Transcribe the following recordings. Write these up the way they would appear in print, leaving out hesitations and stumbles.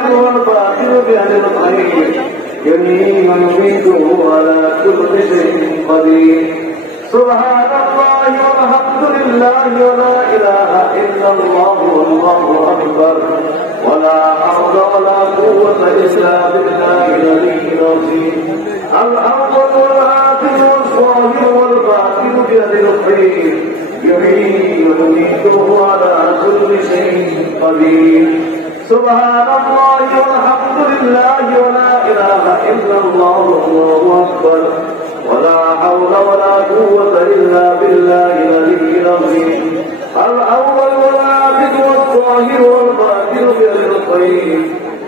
والباطل بيد الخير يمين ويميته على كل شيء قدير سبحان الله والحمد لله ولا إله إلا الله والله أكبر ولا حول ولا قوة إلا بالله العلي العظيم الأول والآخر والظاهر والباطن بيد الخير يحيي ويميته على كل شيء قدير سبحان الله والحمد لله ولا إله إلا الله والله أكبر ولا حول ولا قوة إلا بالله العلي العظيم الأول والآخر والظاهر والباطن بيد الخير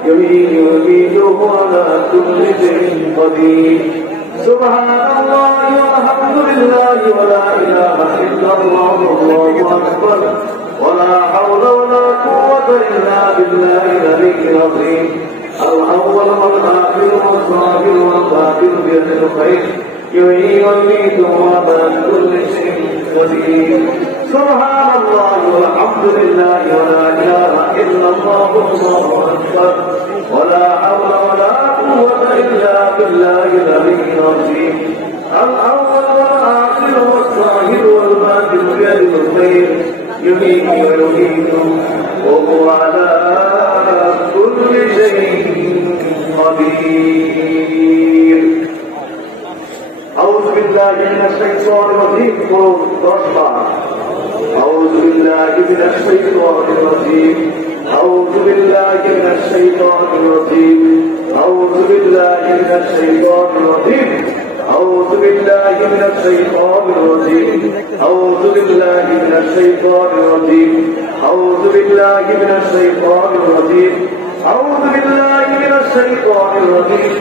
يحيي ويميته على كل شيء قدير سبحان الله والحمد لله ولا إله إلا الله والله أكبر ولا حول ولا قوة إلا بالله العلي العظيم الأول والآخر والظاهر والباطن بيد الخير يحيي ويميته على كل شيء قدير سبحان الله والحمد لله ولا إله إلا الله والله أكبر ولا حول ولا قوة إلا بالله العلي العظيم الأول والآخر والظاهر والباطن بيد الخير يحيي ويميته وهو على كل شيء قدير أعوذ بالله من الشيطان الرجيم أعوذ بالله من الشيطان الرجيم أعوذ بالله من الشيطان الرجيم أعوذ بالله من الشيطان الرجيم أعوذ بالله من الشيطان الرجيم أعوذ بالله من الشيطان الرجيم أعوذ بالله من الشيطان الرجيم أعوذ بالله من الشيطان الرجيم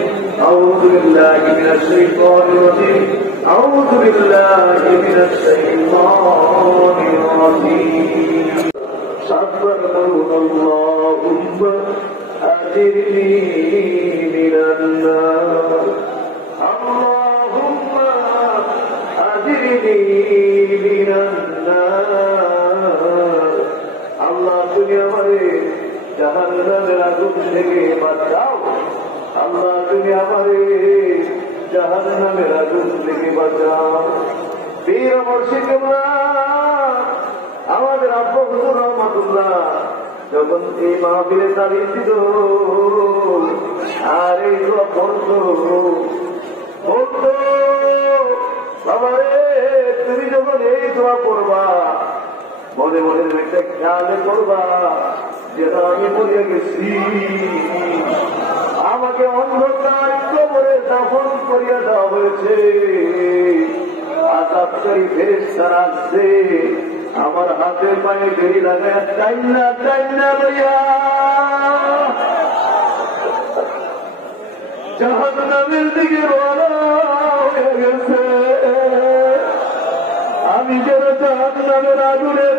أعوذ بالله من الشيطان الرجيم أعوذ بالله من الشيطان الرجيم صبرنا اللهم أجرني من النار اللهم أجرني من النار الله দুনিয়া মারে জাহান্নামের আগুন থেকে বাঁচাও আল্লাহ তুমি আমারে জাহান্নামের আগুন থেকে বাঁচাও পীর মুর্শিদ আমাদের আব্বা হুজুর রহমাতুল্লাহ যখন এই মাহফিলে তালিম দিত আর এই দোয়া পড়তো বাবারে তুমি যখন এই দোয়া পড়বা মনে মনে একটা খেয়ালে করবা যেটা আমি মরিয়া গেছি আমাকে অন্ধকার কবরে দাফন করিয়া দেওয়া হয়েছে আযাবকারী ফেরেশতারা আসছে আমার হাতে পায়ে বেরি লাগায় টাইনা লইয়া জাহান্নামের দিকে রওনা হয়ে গেছে আমি যেন জাহান্নামের আগুনে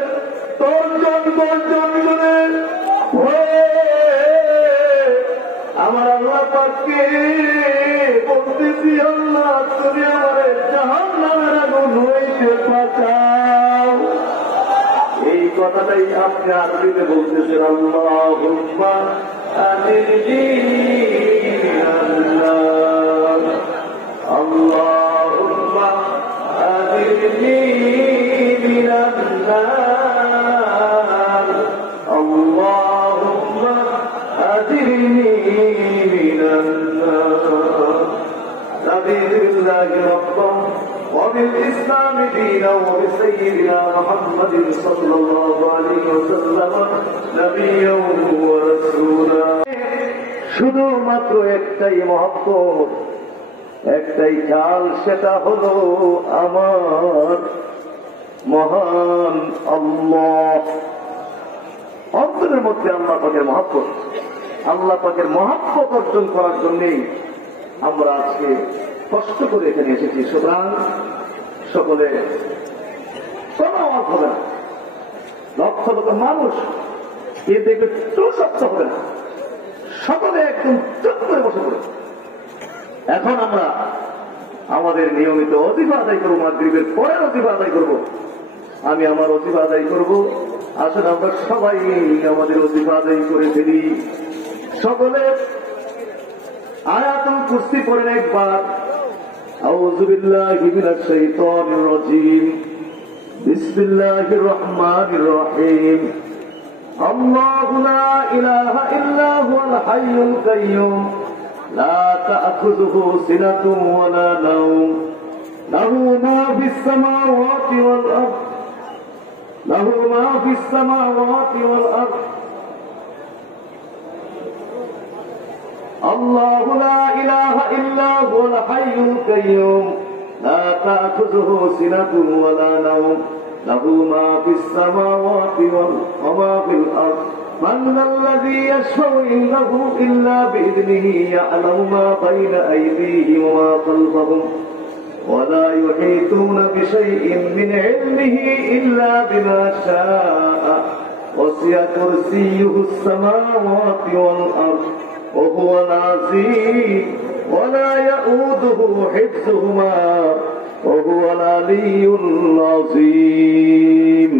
তর্জন করে আমার আল্লাহ পাককে বলতেছি আল্লাহ তুমি আমার জাহান্নামের আগুন হইতে বাঁচাও এই কথাটাই আপনি আরবিতে বলতেছেন আল্লাহুম্মা আজিরনি মিনান্নার আল্লাহুম্মা আজিরনি মিনান্নার আল্লাহুম্মা أجرني من النار رضيت بالله ربا وبالإسلام دينا وبسيدنا محمد صلى الله عليه وسلم نبيا ورسولا শুধুমাত্র একটাই মহব্বত একটাই চাল সেটা হলো আমার মহান আল্লাহ অন্তরের মধ্যে আল্লাহ পাকের মহব্বত আল্লাহ পাকের মহব্বত অর্জন করার জন্যই আমরা আজকে কষ্ট করে এখানে এসেছি সুতরাং সকলে কোনো অভাব হবে না লক্ষ লক্ষ মানুষ কিন্তু একটু শক্ত হবে না সকলে একদম চুপ করে বসে পড়ে এখন আমরা আমাদের নিয়মিত ওজিফা আদায় করবো মাগরিবের পরে ওজিফা আদায় করবো আমি আমার ওজিফা আদায় করবো আসলে আমরা সবাই আমাদের ওজিফা আদায় করে ফেলি সকলে আয়াতুল কুরসি পড়েন একবার। আউযু বিল্লাহি মিনাশ শাইতানির রাজীম। বিসমিল্লাহির রহমানির রহিম। আল্লাহু লা ইলাহা ইল্লা হুয়াল হাইয়ুল কাইয়্যুম লা তা'খুযুহু সিনাতুন ওয়া লা নাওম লাহু মা ফিস সামাওয়াতি ওয়াল আরদ লাহু মা ফিস সামাওয়াতি ওয়াল আরদ الله لا إله إلا هو الحي القيوم لا تأخذه سنة ولا نوم له ما في السماوات وما في الأرض من ذا الذي يشفع عنده إلا بإذنه يعلم ما بين أيديهم وما خلفهم ولا يحيطون بشيء من علمه إلا بما شاء وسع كرسيه السماوات والأرض وهو العظيم ولا يؤوده حفظهما وهو العلي العظيم।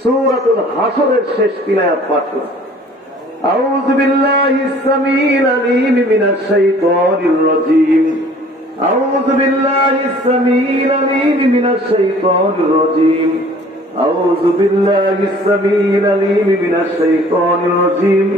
সূরাতুল হাশরের শেষ 3 আয়াত পাঠ করুন। আউযু বিল্লাহি সামিল আলিম মিনাশ শাইতানির রাজীম। আউযু বিল্লাহি সামিল আলিম মিনাশ শাইতানির রাজীম। أعوذ بالله السميع العليم من الشيطان الرجيم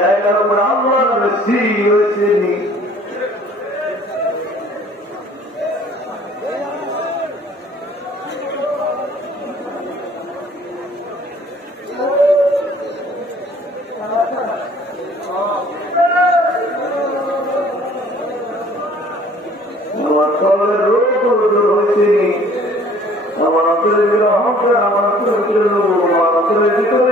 জায়গার উপর আল্লাহ নামে সিঁড়ি হয়েছে নি। আমার কলের রোগ দূর হয়েছে নি। আমার অন্তরের ভিতরে অহংকার, আমার অন্তরের ভিতরে লোভ, আমার অন্তরের ভিতরে